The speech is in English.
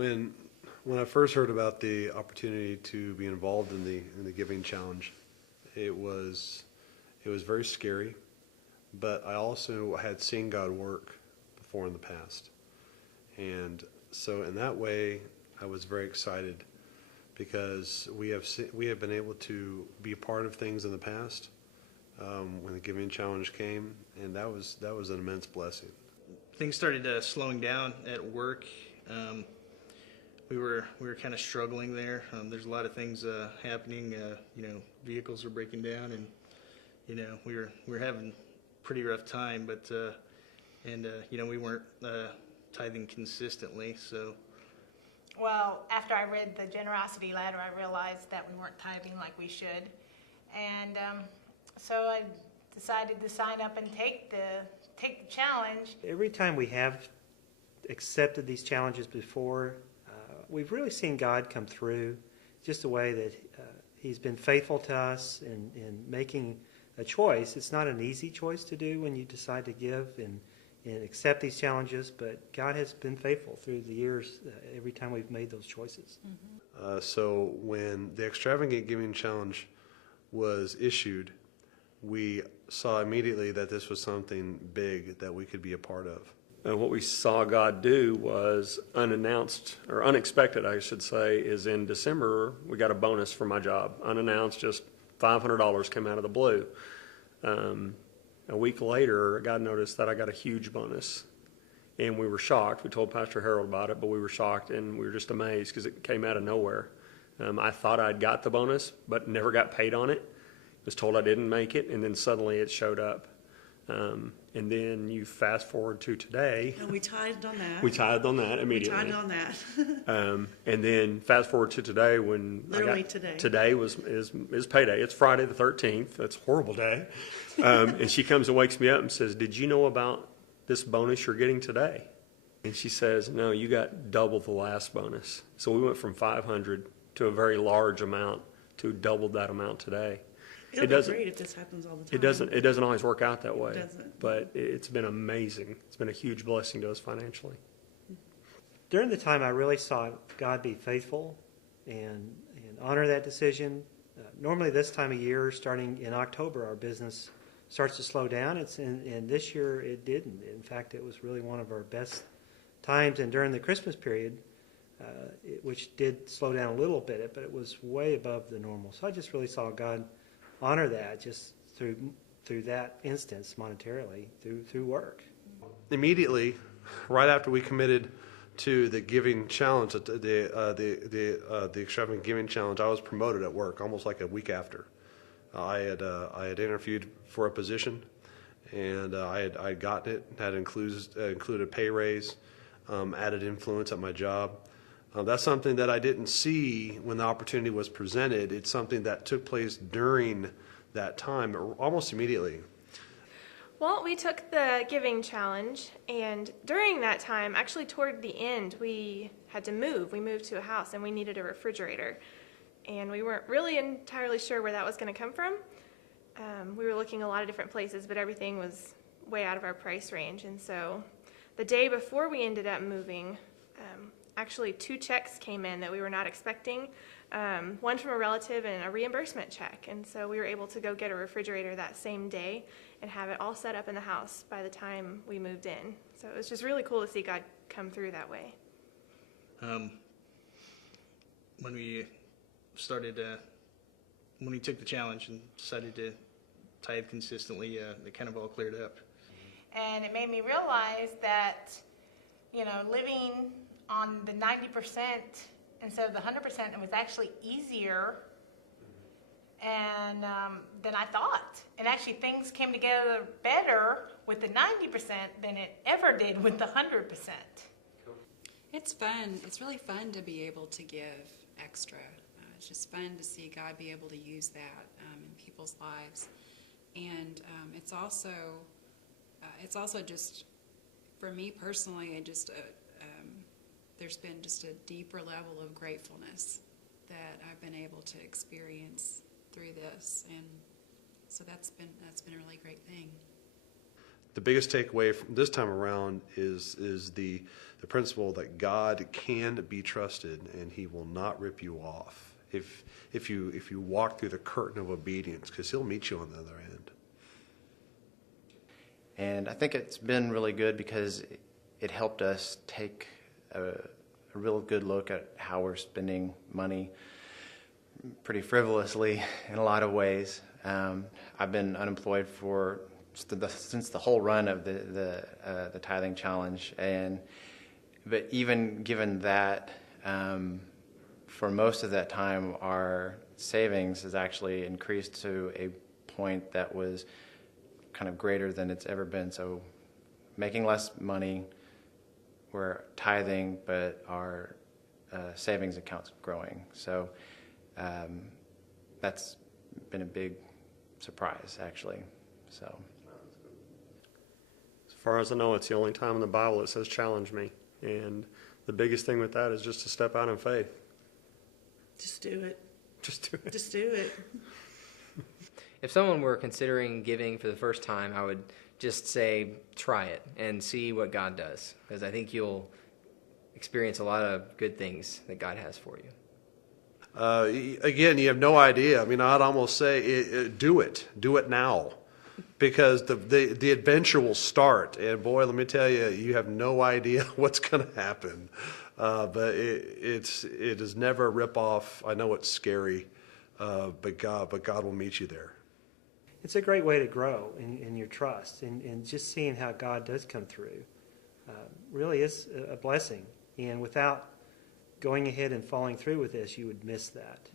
When I first heard about the opportunity to be involved in the Giving Challenge, it was very scary, but I also had seen God work before in the past, and so in that way I was very excited because we have been able to be a part of things in the past when the Giving Challenge came, and that was an immense blessing. Things started slowing down at work. We were kind of struggling there. There's a lot of things happening. Vehicles were breaking down, and we were having a pretty rough time. But we weren't tithing consistently. So, well, after I read the generosity ladder, I realized that we weren't tithing like we should, and so I decided to sign up and take the challenge. Every time we have accepted these challenges before, we've really seen God come through, just the way that He's been faithful to us in making a choice. It's not an easy choice to do when you decide to give and accept these challenges, but God has been faithful through the years every time we've made those choices. Mm-hmm. So when the Extravagant Giving Challenge was issued, we saw immediately that this was something big that we could be a part of. And what we saw God do was unannounced, or unexpected, I should say, is in December, we got a bonus for my job. Unannounced, just $500 came out of the blue. A week later, God noticed that I got a huge bonus. And we were shocked. We told Pastor Harold about it, but we were shocked and we were just amazed because it came out of nowhere. I thought I'd got the bonus, but never got paid on it. Was told I didn't make it, and then suddenly it showed up. And then you fast forward to today. And we tithed on that. We tithed on that immediately. We tithed on that. And then fast forward to today when Literally today. Today is payday. It's Friday the 13th. That's a horrible day. And she comes and wakes me up and says, "Did you know about this bonus you're getting today?" And she says, "No, you got double the last bonus." So we went from 500 to a very large amount to double that amount today. It'll be great if this happens all the time. It doesn't always work out that way. It doesn't. But it's been amazing. It's been a huge blessing to us financially. During the time, I really saw God be faithful and honor that decision. Normally this time of year, starting in October, our business starts to slow down. And this year it didn't. In fact, it was really one of our best times. And during the Christmas period, which did slow down a little bit, but it was way above the normal. So I just really saw God honor that just through that instance monetarily, through work. Immediately, right after we committed to the Giving Challenge, the Extravagant Giving Challenge, I was promoted at work almost like a week after. I had interviewed for a position, and I had gotten it. Had included pay raise, added influence at my job. That's something that I didn't see when the opportunity was presented. It's something that took place during that time, almost immediately. Well, we took the Giving Challenge, and during that time, actually toward the end, we had to move. We moved to a house, and we needed a refrigerator. And we weren't really entirely sure where that was going to come from. We were looking a lot of different places, but everything was way out of our price range. And so the day before we ended up moving, actually 2 checks came in that we were not expecting, one from a relative and a reimbursement check. And so we were able to go get a refrigerator that same day and have it all set up in the house by the time we moved in. So it was just really cool to see God come through that way. When we took the challenge and decided to tithe consistently, it kind of all cleared up. And it made me realize that, living on the 90% instead of the 100%, it was actually easier than I thought. And actually things came together better with the 90% than it ever did with the 100%. It's fun. It's really fun to be able to give extra. It's just fun to see God be able to use that in people's lives. And it's also just, for me personally, and just there's been just a deeper level of gratefulness that I've been able to experience through this, and so that's been a really great thing. the biggest takeaway from this time around is the principle that God can be trusted and He will not rip you off if you walk through the curtain of obedience, because He'll meet you on the other end. And I think it's been really good because it helped us take a real good look at how we're spending money pretty frivolously in a lot of ways. I've been unemployed since the whole run of the tithing challenge, but even given that, for most of that time, our savings has actually increased to a point that was kind of greater than it's ever been. So, making less money, we're tithing, but our savings account's growing. So, that's been a big surprise, actually. So. As far as I know, it's the only time in the Bible it says challenge me. And the biggest thing with that is just to step out in faith. Just do it. Just do it. Just do it. If someone were considering giving for the first time, I would just say try it and see what God does, because I think you'll experience a lot of good things that God has for you. Again, you have no idea. I mean, I'd almost say do it now, because the adventure will start. And boy, let me tell you, you have no idea what's going to happen. But it is never a rip-off. I know it's scary, but God will meet you there. It's a great way to grow in your trust, and just seeing how God does come through really is a blessing. And without going ahead and following through with this, you would miss that.